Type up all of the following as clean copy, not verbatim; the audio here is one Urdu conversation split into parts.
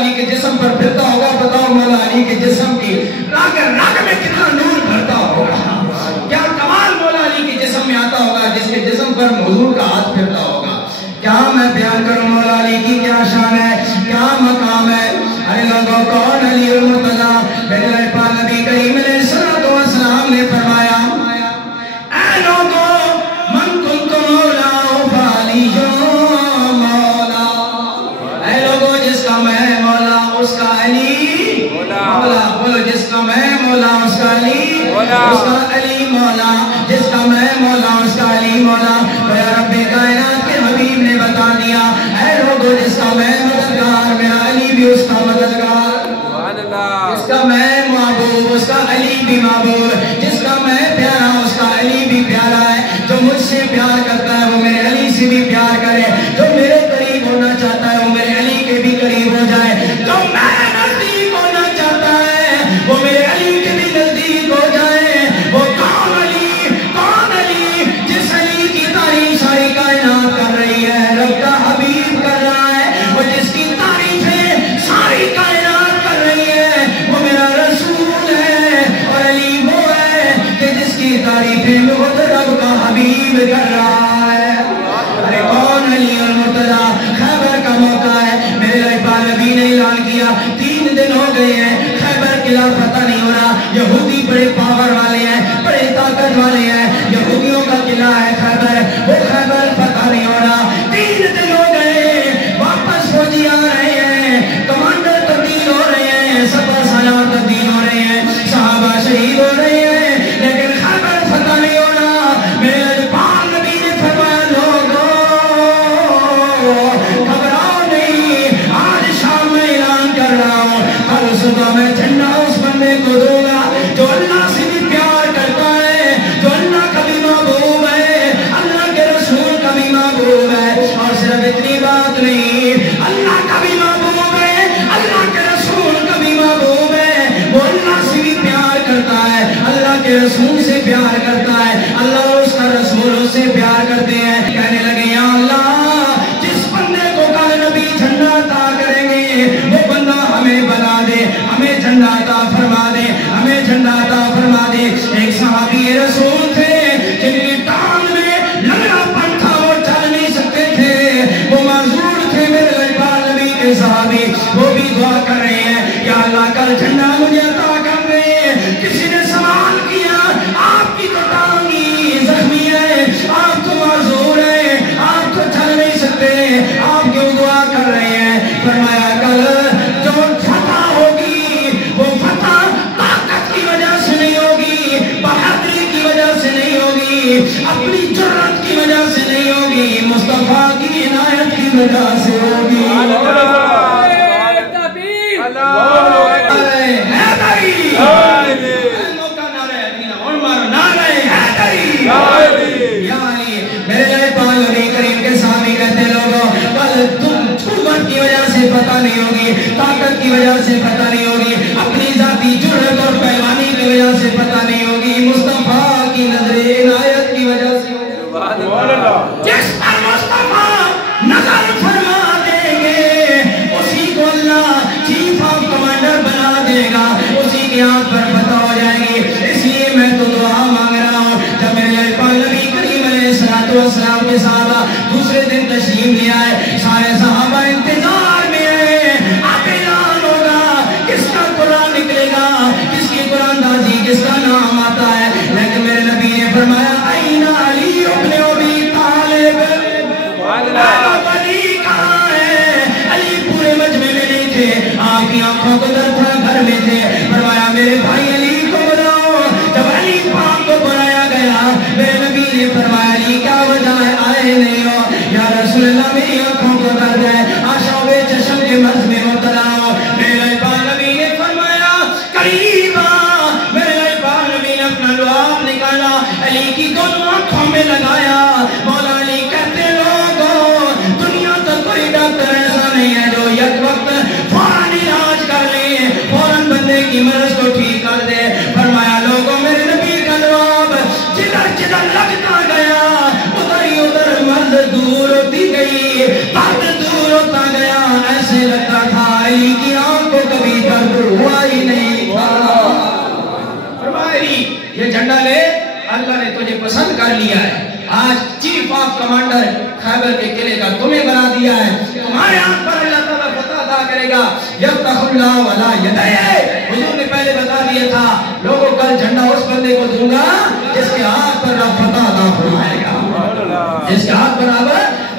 علی کے جسم پر پھرتا ہوگا، بتاؤ مولا علی کے جسم کی رگ رگ میں کتنا نور بھرتا ہوگا، کیا کمال مولا علی کے جسم میں آتا ہوگا جس کے جسم پر حضور کا ہاتھ پھرتا ہوگا۔ کیا میں بیان کروں مولا علی کی کیا شان ہے، کیا مقام ہے۔ ارے لوگوں کون علی المرتضی، میرے پاک نبی کریم علیہ السلام نے فرمایا اے لوگوں من کنت مولا فعلی مولا، اے لوگوں جس کا میں مولا اس کا علی مولا، بولو جس کا میں مولا اس کا علی مولا، اس کا علی مولا، جس کا میں مولا اس کا علی مولا۔ میرا رب کائنات کے حبیب نے بتا دیا اے لوگوں جس کا میں مددگار میرا علی بھی اس کا مددگار، جس کا میں محبوب اس کا علی بھی محبوب، جس کا میں پیارا اس کا علی بھی پیارا ہے۔ جو مجھ سے پیار کرتا ہے وہ میرے علی سے بھی پیار کرے، جو میرے قریب ہونا چاہتا ہے وہ میرے علی کے بھی قریب ہو جائے، جو میں نزدیک ہونا چاہتا ہے وہ میرے علی کے بھی نزدیک ہو جائے۔ وہ کون علی، کون علی، جس علی کی تعریف ساری کائنات کر رہی ہے، رب کا حبیب کر رہا ہے، وہ جس کی تعریفیں ساری کائنات کر رہی ہے وہ میرا رسول ہے، اور علی وہ ہے کہ جس کی تعریفیں خود رب کا حبیب کر رہا ہے۔ ارے کون علی المرتضی، خیبر کا موقع ہے، میرے پاک نبی نے اعلان کیا 3 دن ہو گئے ہیں خیبر قلعہ فتح نہیں ہو رہا، یہودی بڑے پاور والے ہیں، بڑے طاقت والے ہیں، یہودیوں کا قلعہ ہے خیبر، وہ خیبر فتح نہیں ہو رہا۔ 3 دن ہو گئے، واپس فوجی آ رہے ہیں، کمانڈر تبدیل ہو رہے ہیں، سپہ سالار تبدیل ہو رہے ہیں، صحابہ شہید ہو رہے ہیں، لیکن خیبر فتح نہیں ہو رہا۔ میرے پاک نبی نے فرمایا لوگوں گھبراؤ نہیں، آج شام میں اعلان کر رہا ہوں، کل صبح میں جھنڈا اس بندے کو دوں گا جو اللہ سے بھی پیار کرتا ہے، جو اللہ کا بھی محبوب ہے، اللہ کے رسول کا بھی محبوب ہے، اور صرف اتنی بات نہیں، اللہ کا بھی محبوب ہے، اللہ کے رسول کا بھی محبوب ہے، وہ اللہ سے بھی پیار کرتا ہے، اللہ کے رسول سے پیار کرتا ہے، اللہ اور اس کا رسول اس سے پیار کرتے ہیں۔ کہنے لگے یا اللہ جس بندے کو کل نبی جھنڈا عطا کریں گے وہ بندہ ہمیں بنا دے، ہمیں جھنڈا عطا فرما دے، ہمیں جھنڈا عطا فرما دے۔ ایک صحابی رسول تھے جن کی ٹانگ میں لگڑا پن تھا، وہ چل نہیں سکتے تھے، وہ معذور تھے، میرے پاک نبی کے صحابی، وہ بھی دعا کر رہے ہیں یا اللہ کل جھنڈا مجھے عطا کر دے۔ کسی نے سوال کیا آپ کی تو ٹانگی زخمی ہے، آپ تو معذور ہیں، آپ تو چل نہیں سکتے، آپ کیوں دعا کر رہے ہیں؟ فرمایا کل جو فتح ہوگی وہ فتح طاقت کی وجہ سے نہیں ہوگی، بہادری کی وجہ سے نہیں ہوگی، اپنی جرأت کی وجہ سے نہیں ہوگی، مصطفیٰ کی عنایت کی وجہ سے ہوگی۔ میرے پاک نبی کریم کے سامنے کہتے لوگوں کل تم قوت کی وجہ سے پتہ نہیں ہوگی، طاقت کی وجہ سے پتہ نہیں ہوگی، اپنی ذاتی جرأت اور پہلوانی کی وجہ سے پتہ نہیں ہوگی، مصطفیٰ کی نظر عنایت کی وجہ سے ہوگی۔ جس پر مصطفیٰ نظر فرما دیں گے اسی کو اللہ چیف آف کمانڈر بنا دے گا، اسی کے ہاتھ پر فتح ہو جائے گی۔ اس لیے میں تو دعا مانگ رہا ہوں، جب میرے پاک نبی کریم علیہ السلام کے صحابہ دوسرے دن تشریف لے آئے، سارے صحابہ انتظار میں ہیں، اب اعلان ہوگا کس کا قرآن نکلے گا، کس کی قرآن دازی، کس کا نام آتا ہے، لیکن میرے نبی نے فرمایا این علی ابن ابی طالب، علی کہاں ہے؟ علی پورے مجمع میں نہیں تھے، آپ کی آنکھوں کو در تھا گھر میں تھے۔ فرمایا میرے بھائی علی کو بلاؤ، جب علی پاک کو بلایا گیا میرے نبی نے فرمایا علی کیا وجہ ہے آئے نہیں ہو؟ یا رسول اللہ میری آنکھوں کو درد ہے، آشاؤ بے چشم کے مرض میں مبتلا ہو۔ میرے پاک نبی نے فرمایا قریب آ، میرے پاک نبی نے اپنا لعاب نکالا، علی کی دونوں آنکھوں میں لگایا۔ مولا علی کہتے لوگوں دنیا تو کوئی ڈاکٹر ایسا نہیں ہے جو یک وقت فوراً علاج کر لے، فوراً بندے کی مرض کو ٹھیک کر دے۔ فرمایا لوگوں میرے نبی کا لعاب جدھر جدھر لگتا گیا ادھر ہی ادھر مرض دور ہوتی گئی، درد دور ہوتا گیا، ایسے لگتا تھا علی کی کر لیا ہے، آج چیف آف کمانڈر خیبر کے قلعے کا تمہیں بنا دیا ہے، تمہارے ہاتھ پر اللہ تعالیٰ فتح عطا کرے گا۔ یفتح اللہ ولا یدیہ، حضور نے پہلے بتا دیا تھا لوگوں کل جھنڈا اس بندے کو دوں گا جس کے ہاتھ پر رب فتح عطا فرمائے گا، جس کے ہاتھ پر رب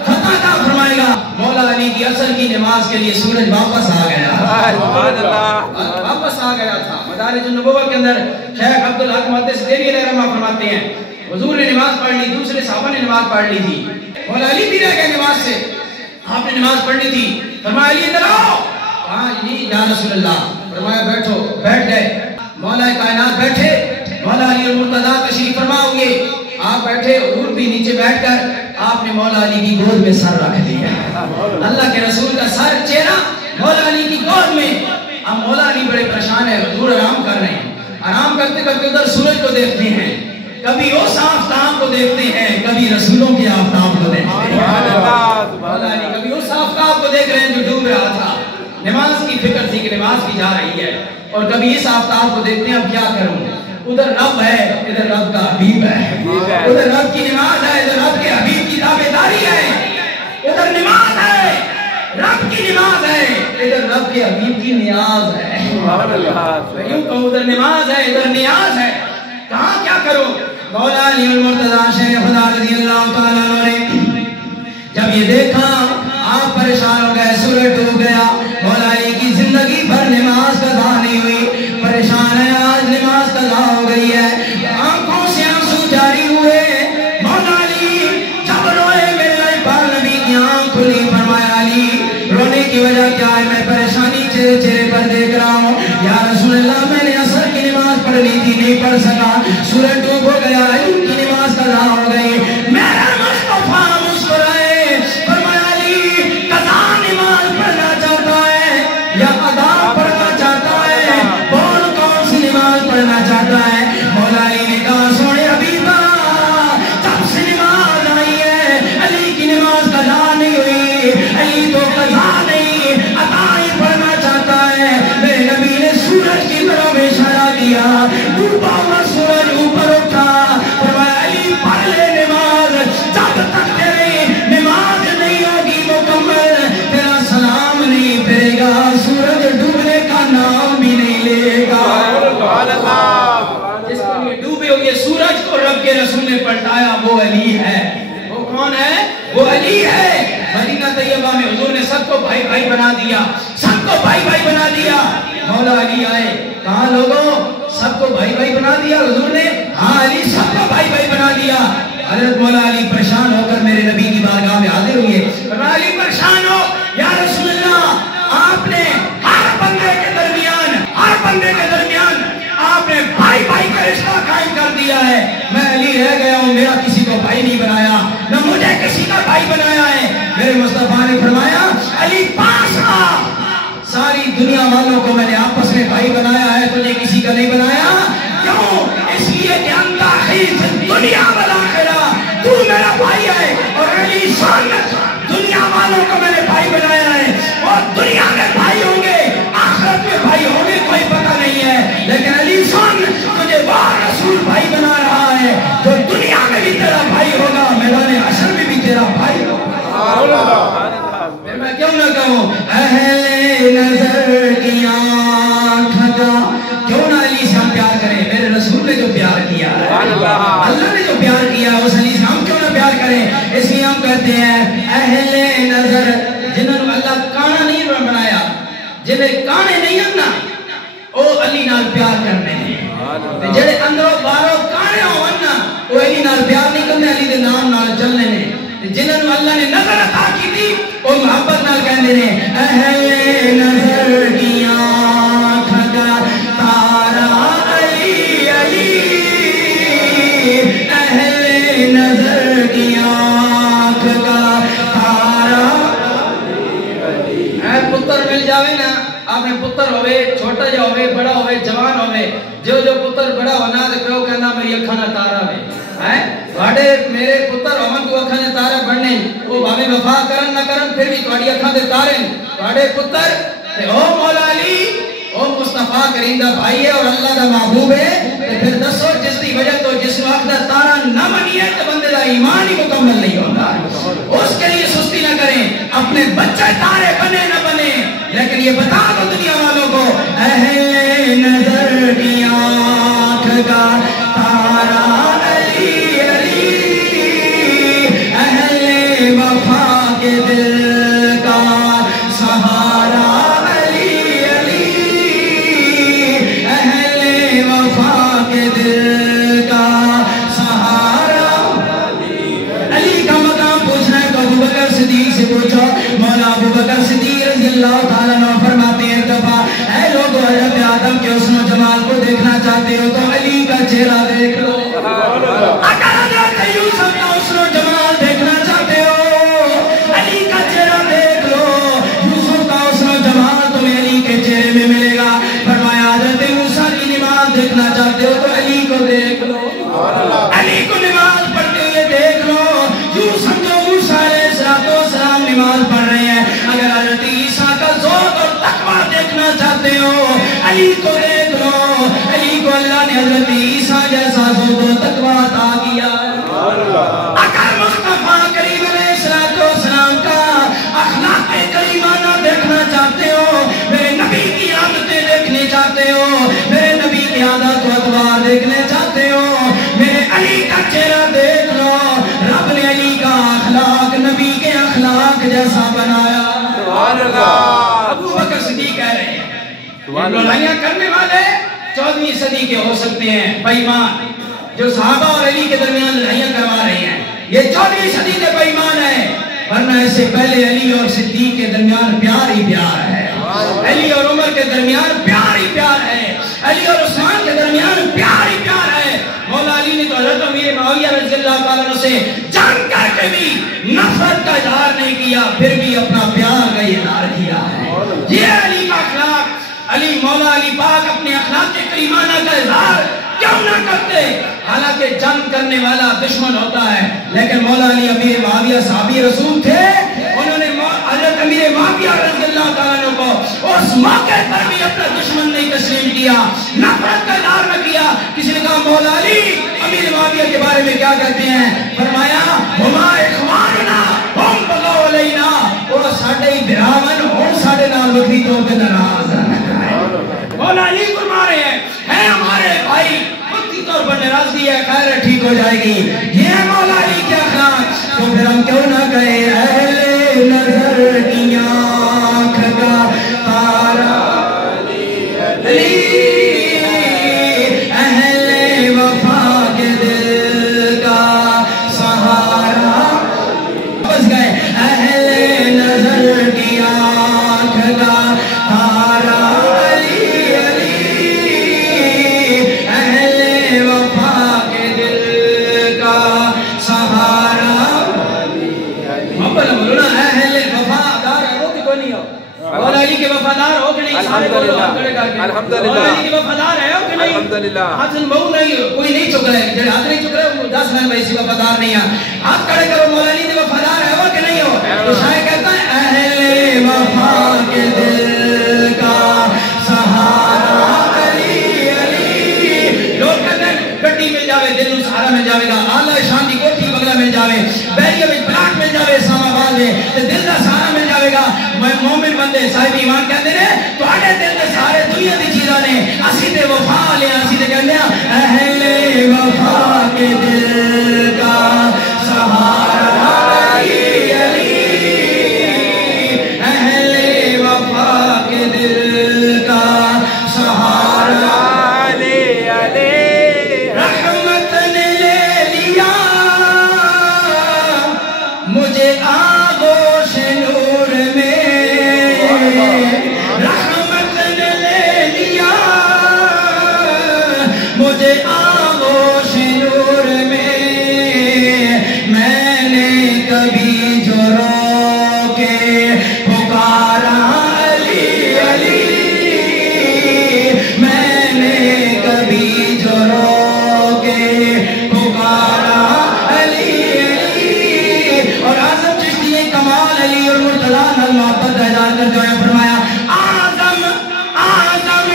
فتح عطا فرمائے گا۔ مولا علی کی عصر کی نماز کے لیے سورج واپس آ گیا، واپس آ گیا تھا۔ مدارج النبوہ کے اندر شیخ عبدالحق محدث دہلوی علیہ رحمہ فرماتے ہیں حضور نے نماز پڑھ لی، دوسرے صحابہ نے نماز پڑھ لی تھی، مولا علی بھی رہ گئے نماز سے، آپ نے نماز پڑھنی تھی، فرمایا علی ادھر آؤ، کہا جی یا رسول اللہ، فرمایا بیٹھو، بیٹھ گئے، مولا کائنات بیٹھے، مولا علی المرتضیٰ تشریف فرما ہوئے، آپ بیٹھے، حضور بھی نیچے بیٹھ کر آپ نے مولا علی کی گود میں سر رکھ دیا، اللہ کے رسول کا سر چہرہ مولا علی کی گود میں۔ اب مولا علی بڑے پریشان ہے، حضور آرام کر رہے ہیں، آرام کرتے کرتے ادھر سورج کو دیکھتے ہیں، کبھی اس آفتاب کو دیکھتے ہیں، کبھی رسولوں کے آفتاب کو دیکھتے ہیں، مولا علی کبھی اس آفتاب کو دیکھ رہے ہیں جو ڈوب رہا تھا، نماز کی فکر تھی کہ نماز کی جا رہی ہے، اور کبھی اس آفتاب کو دیکھتے ہیں اب کیا کروں، ادھر رب ہے، ادھر رب کا حبیب ہے، ادھر رب کی نماز ہے، ادھر رب کے حبیب کی تابعداری ہے، ادھر نماز ہے، رب کی نماز ہے، ادھر رب کے حبیب کی نیاز ہے، میں یوں کہوں ادھر نماز ہے، ادھر نیاز ہے، کہاں کیا کروں؟ مولا علی المرتضیٰ شیخ خدا رضی اللہ تعالیٰ عنہ نے جب یہ دیکھا آپ پریشان ہو گئے، سورج ڈوب گیا، مولا علی کی زندگی بھر نماز قضا نہیں ہوئی، پریشان ہے، آج نماز قضا ہو گئی ہے، آنکھوں سے آنسو جاری ہوئے، مولا علی جب روئے میرے پاک نبی کی آنکھ کھلی، فرمایا علی رونے کی وجہ کیا ہے؟ میں پریشانی چہرے پر دیکھ رہا ہوں، یا رسول اللہ میں نے عصر کی نماز پڑھنی تھی نہیں پڑھ سکا، سورج ڈوب ہو گیا، ان کی نماز قضا ہو گئی، میرا مصطفیٰ مسکرائے، فرمایا علی قضا نماز پڑھنا چاہتا ہے یا ادا پڑھنا چاہتا ہے؟ بول کون سی نماز پڑھنا چاہتا ہے؟ مولا علی نے کہا سونے حبیبا جب سے نماز آئی ہے علی کی نماز قضا نہیں ہوئی، علی تو قضا نہیں ادا ہی پڑھنا چاہتا ہے۔ میرے نبی نے سورج کی طرف اشارہ کیا، ڈوبا ہوا سورج اوپر اٹھا، فرمایا علی پڑھ لے نماز، جب تک تیری نماز نہیں ہوگی مکمل تیرا سلام نہیں پھرے گا، سورج ڈوبنے کا نام بھی نہیں لے گا۔ جس کے لیے ڈوبے ہوئے سورج کو رب کے رسول نے پلٹایا وہ علی ہے۔ وہ کون ہے؟ وہ علی ہے۔ مدینہ طیبہ میں حضور نے سب کو بھائی بھائی بنا دیا، سب کو بھائی بھائی بنا دیا۔ مولا علی آئے، کہا لوگوں سب کو بھائی بھائی بنا دیا حضور نے؟ ہاں علی سب کو بھائی بھائی بنا دیا۔ حضرت مولا علی پریشان ہو کر میرے نبی کی بارگاہ میں حاضر ہوئے، فرمایا علی پریشان ہو، یا رسول اللہ آپ نے ہر بندے کے درمیان آپ نے بھائی بھائی کا رشتہ قائم کر دیا ہے، میں علی رہ گیا ہوں، میرا کسی کو بھائی نہیں بنایا، نہ مجھے کسی کا بھائی بنایا ہے۔ میرے مصطفیٰ نے فرمایا علی پاس آ، ساری دنیا والوں کو میں نے آپس میں بھائی بنایا ہے، تجھے کسی کا نہیں بنایا، کیوں؟ اس لیے کہ انت حیث دنیا والآخرہ، تو میرا بھائی ہے، اور علی سنت دنیا والوں کو میں نے بھائی بنایا ہے، اور دنیا میں بھائی ہوں گے آخرت میں بھائی ہوں گے کوئی پتہ نہیں ہے، لیکن علی سن تجھے وہ رسول بھائی بنا رہا ہے جو دنیا میں بھی تیرا بھائی ہوگا، میدان حشر میں بھی تیرا بھائی ہوگا۔ پھر میں کیوں نہ کہوں اہل نظر کی آنکھ کا، کیوں نہ علی سے ہم پیار کریں؟ میرے رسول نے جو پیار کیا ہے، اللہ نے جو پیار کیا ہے، اس علی سے ہم کیوں نہ پیار کریں؟ اس لیے ہم کہتے ہیں اہل نظر، جنہوں نے اللہ کانا نہیں بنایا، جنہیں کانے نہیں ہونا او علی نال پیار کرنے ہیں، جڑے اندروں باہروں کانے ہونا وہ علی نال پیار نہیں کرنے، علی دے نام نال چلنے نے، جنہوں اللہ نے نظر عطا کی تھی وہ محبت نال کہندے نے اہل نظر کی آنکھ کا تارا علی علی، اہل نظر کی آنکھ کا تارا علی۔ اے پتر مل جاوے نا، آپ نے پتر ہوئے، چھوٹا جا ہوئے، بڑا ہوئے، جوان ہوئے، جو پتر بڑا ہونا دے پیو کہنا میری اکھاں نہ تارا میں واڑے میرے پتر ہومن کو اکھاں دے تارے بننے، وہ بھاویں وفا کرن نہ کرن پھر بھی تہاڈی اکھاں دے تارے واڑے پتر تے او مولا علی او مصطفیٰ کریم دا بھائی ہے اور اللہ دا محبوب ہے، تو پھر دسو جس دی وجہ تو جس وقت دا تارا نہ منیے تو بندے دا ایمان ہی مکمل نہیں ہوتا. اس کے لیے سستی نہ کریں، اپنے بچے تارے بنے نہ بنے، لیکن یہ بتا دو دنیا والوں کو اہل نظر کی آنکھ کا تارا علی علی، اہل وفا کے دل کا سہارا علی علی، اہل وفا کے دل کا سہارا علی کا مقام پوچھنا ہے تو ابو بکر صدیق سے پوچھو. مولا ابو بکر صدیق رضی اللہ تعالیٰ عنہ فرماتے ہیں ایک دفعہ اے لوگو حضرت آدم کے حسن و جمال کو دیکھنا چاہتے ہو تو علی کا چہرہ دیکھ لو. اگر حضرت یوسف کا حسن و جمال دیکھنا چاہتے ہو علی کا چہرہ دیکھ لو. یوسف کا حسن و جمال تمہیں علی کے چہرے میں ملے گا. فرمایا حضرت موسیٰ کی نماز دیکھنا چاہتے ہو تو علی کو دیکھ لو. علی کو نماز پڑھتے ہوئے دیکھ لو. یوں سمجھو موسیٰ علیہ السلام نماز پڑھ رہے ہیں. اگر حضرت عیسیٰ کا ذوق اور تقویٰ دیکھنا چاہتے ہو علی کو دیکھ لو. علی کو اللہ نے حضرت عیسیٰ جیسا ذوق و تقویٰ عطا کیا. اگر مصطفیٰ کریم علیہ السلام کا اخلاق کریمانہ دیکھنا چاہتے ہو، میرے نبی کی عادتیں دیکھنے چاہتے ہو، میرے نبی کی عادت و ادوار دیکھنے چاہتے ہو، میرے علی کا چہرہ دیکھ لو. رب نے علی کا اخلاق نبی کے اخلاق جیسا بنایا. ابو بکر صدیق کہہ رہے ہیں لڑائیاں کرنے والے 14ویں صدی کے ہو سکتے ہیں، بے ایمان جو صحابہ اور علی کے درمیان لڑائیاں کروا رہے ہیں یہ 14ویں صدی کے بے ایمان ہیں. ورنہ اس سے پہلے علی اور صدیق کے درمیان پیار ہی پیار ہے، علی اور عمر کے درمیان پیار ہی پیار ہے، علی اور عثمان کے درمیان پیار ہی پیار ہے. مولا علی نے تو حضرت امیر معاویہ رضی اللہ تعالیٰ عنہ سے جنگ کر کے بھی نفرت کا اظہار نہیں کیا، پھر بھی اپنا پیار کا اظہار کیا ہے. یہ علی کا اخلاق. علی مولا علی پاک اپنے اخلاق کریمانہ کا اظہار کیوں نہ کرتے؟ حالانکہ جنگ کرنے والا دشمن ہوتا ہے، لیکن مولا علی امیر معاویہ صحابی رسول تھے. انہوں نے حضرت امیر معاویہ رضی اللہ تعالیٰ عنہ کو اس موقع پر بھی اپنا دشمن نہیں تسلیم کیا، نفرت کا اظہار نہ کیا. کسی نے کہا مولا علی امیر معاویہ کے بارے میں کیا کہتے ہیں؟ فرمایا ہما اخواننا ہم بغوا علینا، وہ ساڈے ہی بھراون ہون ساڈے نال وکری طور تے ناراض ہیں. مولا علی فرما رہے ہیں ہمارے بھائی وقتی طور پر ناراضگی ہے، خیر ٹھیک ہو جائے گی. یہ مولا علی کے اخلاق. تو پھر ہم کیوں نہ کہیں اہل نظر کی آنکھ کا تارا علی، اہل وفا کے دل کا سہارا. بس گئے اہل نظر کی آنکھ کا تارا علی علی، اہل وفا کے دل کا سہارا. محبت بولو نا اہل وفادار ہو کہ کوئی نہیں ہو؟ مولا علی کے وفادار ہو کہ نہیں؟ سارے بولو الحمدللہ. مولا علی کے وفادار ہے ہو کہ نہیں؟ الحمدللہ. ہاتھ بہو نہیں کوئی نہیں چک رہا ہے، جب ہاتھ نہیں چک رہا ہے 10 من بھائی وفادار نہیں ہے. ہاتھ کھڑے کرو مولا علی کے وفادار ہے ہو کہ نہیں ہو؟ تو شاید کہتا ہے اہل وفا کے دل کا سہارا علی علی. لوگ کہتے ہیں گڈی مل جاوے دل نو سہارا مل جاوے گا، اعلی شان دی کوٹھی بنگلہ مل جاوے، بیریے وچ پلاٹ مل جاوے اسلام آباد میں تے دل دا سہارا مل جاوے گا. مومن بندے صاحب ایمان کہتے ہیں تواڈے دل دے سارے دنیا دی چیزاں نے، اسی تے وفا والے اسی تے کہندے ہیں اہل وفا کے دل کا سہارا علی علی، اہل وفا کے دل کا سہارا علی علی. رحمت نے لے لیا مجھے آغوش نور میں، رحمت نے لے لیا مجھے آغوش نور میں. میں نے کبھی جو رو کے پکارا علی علی، میں نے کبھی جو رو کے پکارا علی علی. اور اعظم چشتی کمال علی اور مرتضیٰ نال محبت کا اظہار کر جو ہے فرمایا اعظم اعظم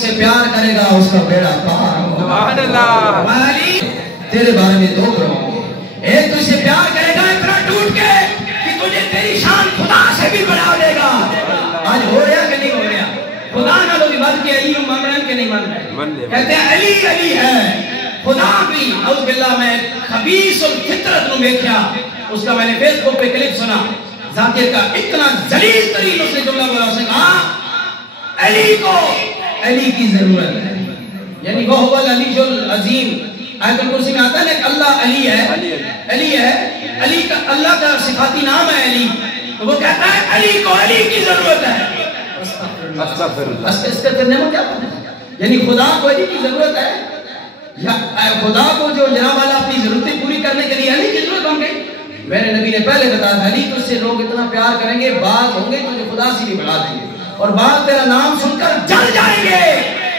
سے پیار کرے گا اس کا بیڑا پار ہوگا۔ سبحان اللہ۔ علی تیرے بارے میں دو گروہ ہوں گے، ایک تجھ سے پیار کرے گا اتنا ٹوٹ کے کہ تجھے تیری شان خدا سے بھی بڑھا دے گا۔ آج ہو رہا کہ نہیں ہو رہا؟ خدا کا لوگ بات کہ علی مان رہے ہیں کہ نہیں مان رہے؟ کہتے ہیں علی علی ہے، خدا بھی اعوذ باللہ میں خبیث الفطرت نو دیکھا، اس کا میں نے فیس بک پہ کلپ سنا، ذاکر کا اتنا ذلیل ترین اس نے جملہ بولا، اس نے کہا علی کو علی کی ضرورت ہے، یعنی وہ هو العلی العظیم۔ آیت الکرسی میں آتا ہے کہ اللہ علی ہے، علی ہے، علی کا اللہ کا صفاتی نام ہے علی، تو وہ کہتا ہے علی کو علی کی ضرورت ہے۔ اس کا کرنے میں کیا بات ہے؟ یعنی خدا کو علی کی ضرورت ہے، یا خدا کو جو جناب والا اپنی ضرورتیں پوری کرنے کے لیے علی کی ضرورت ہوں گے؟ میرے نبی نے پہلے بتایا تھا علی تجھ سے لوگ اتنا پیار کریں گے، بعض ہوں گے تجھے خدا سے بھی بڑھا دیں گے، اور بعض تیرا نام سن کر جل جائیں گے،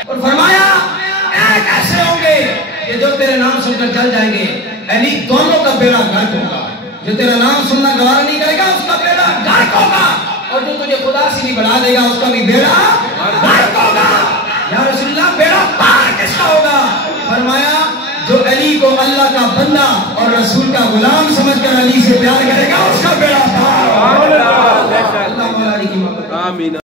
اور فرمایا ایک ایسے ہوں گے کہ جو تیرے نام سن کر جل جائیں گے، علی دونوں کا بیڑا غرق ہوگا، جو تیرا نام سننا گوارا نہیں کرے گا اس کا بیڑا غرق ہوگا، اور جو تجھے خدا سے بھی بڑھا دے گا اس کا بھی بیڑا غرق ہوگا۔ یا رسول اللہ بیڑا پار کس کا ہوگا؟ فرمایا جو علی کو اللہ کا بندہ اور رسول کا غلام سمجھ کر علی سے پیار کرے گا اس کا بیڑا پار ہوگا۔ اللہ مولا علی کی محبت۔ آمین۔